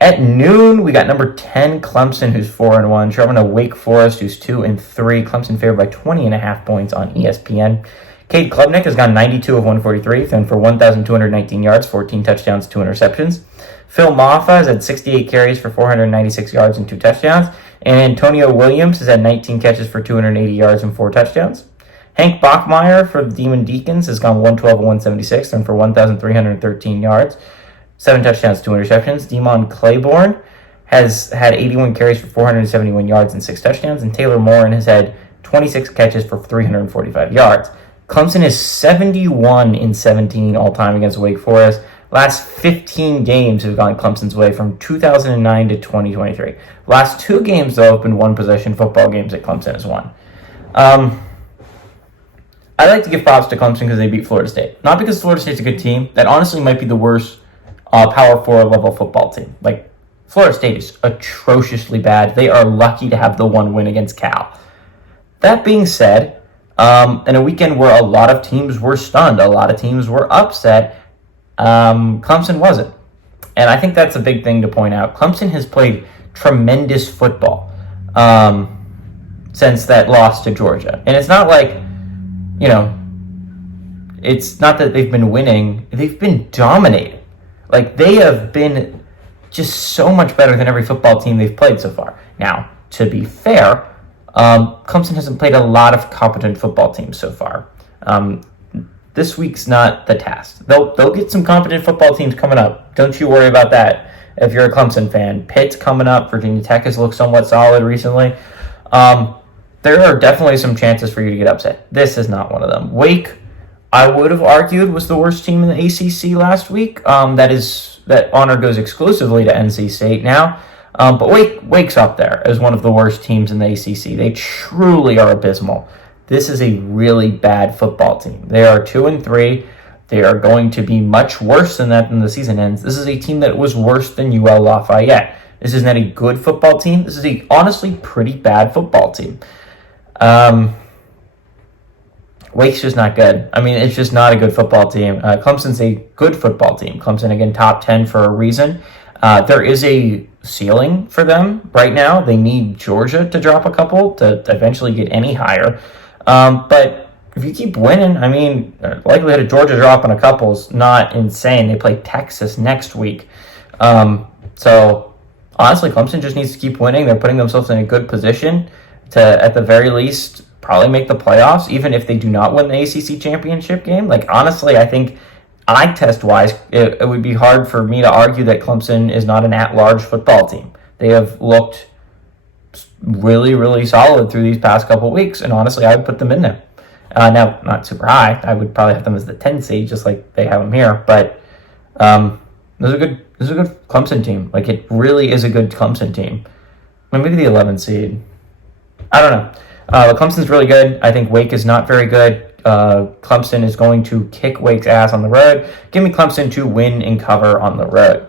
At noon, we got number 10, Clemson, who's 4-1, traveling to Wake Forest, who's 2-3. Clemson favored by 20.5 points on ESPN. Cade Klubnik has gone 92 of 143, thrown for 1,219 yards, 14 touchdowns, 2 interceptions. Phil Maffa has had 68 carries for 496 yards and 2 touchdowns. And Antonio Williams has had 19 catches for 280 yards and 4 touchdowns. Hank Bachmeier for the Demon Deacons has gone 112 of 176, thrown for 1,313 yards, 7 touchdowns, 2 interceptions. Demon Claiborne has had 81 carries for 471 yards and 6 touchdowns. And Taylor Morin has had 26 catches for 345 yards. Clemson is 71-17 all-time against Wake Forest. Last 15 games have gone Clemson's way from 2009 to 2023. Last 2 games, though, have been one-possession football games that Clemson has won. I like to give props to Clemson because they beat Florida State. Not because Florida State's a good team. That honestly might be the worst Power 4 level football team. Like, Florida State is atrociously bad. They are lucky to have the one win against Cal. That being said, in a weekend where a lot of teams were stunned, a lot of teams were upset, Clemson wasn't. And I think that's a big thing to point out. Clemson has played tremendous football since that loss to Georgia. And it's not like, it's not that they've been winning. They've been dominating. Like, they have been just so much better than every football team they've played so far. Now, to be fair, Clemson hasn't played a lot of competent football teams so far. This week's not the task. They'll get some competent football teams coming up. Don't you worry about that if you're a Clemson fan. Pitt's coming up. Virginia Tech has looked somewhat solid recently. There are definitely some chances for you to get upset. This is not one of them. Wake, I would have argued, was the worst team in the ACC last week. That honor goes exclusively to NC State now. But Wake's up there as one of the worst teams in the ACC. They truly are abysmal. This is a really bad football team. They are 2-3. They are going to be much worse than that when the season ends. This is a team that was worse than UL Lafayette. This is not a good football team. This is a honestly pretty bad football team. Wake's just not good. I mean, it's just not a good football team. Clemson's a good football team. Clemson, again, top 10 for a reason. There is a ceiling for them right now. They need Georgia to drop a couple to eventually get any higher. But if you keep winning, I mean, the likelihood of Georgia dropping a couple is not insane. They play Texas next week. So, honestly, Clemson just needs to keep winning. They're putting themselves in a good position to, at the very least, probably make the playoffs, even if they do not win the ACC championship game. Like, honestly, I think eye test-wise, it would be hard for me to argue that Clemson is not an at-large football team. They have looked really, really solid through these past couple weeks, and honestly, I would put them in there. Now, not super high. I would probably have them as the 10 seed, just like they have them here. But this is a good Clemson team. Like, it really is a good Clemson team. Maybe the 11 seed. I don't know. Clemson's really good. I think Wake is not very good. Clemson is going to kick Wake's ass on the road. Give me Clemson to win and cover on the road.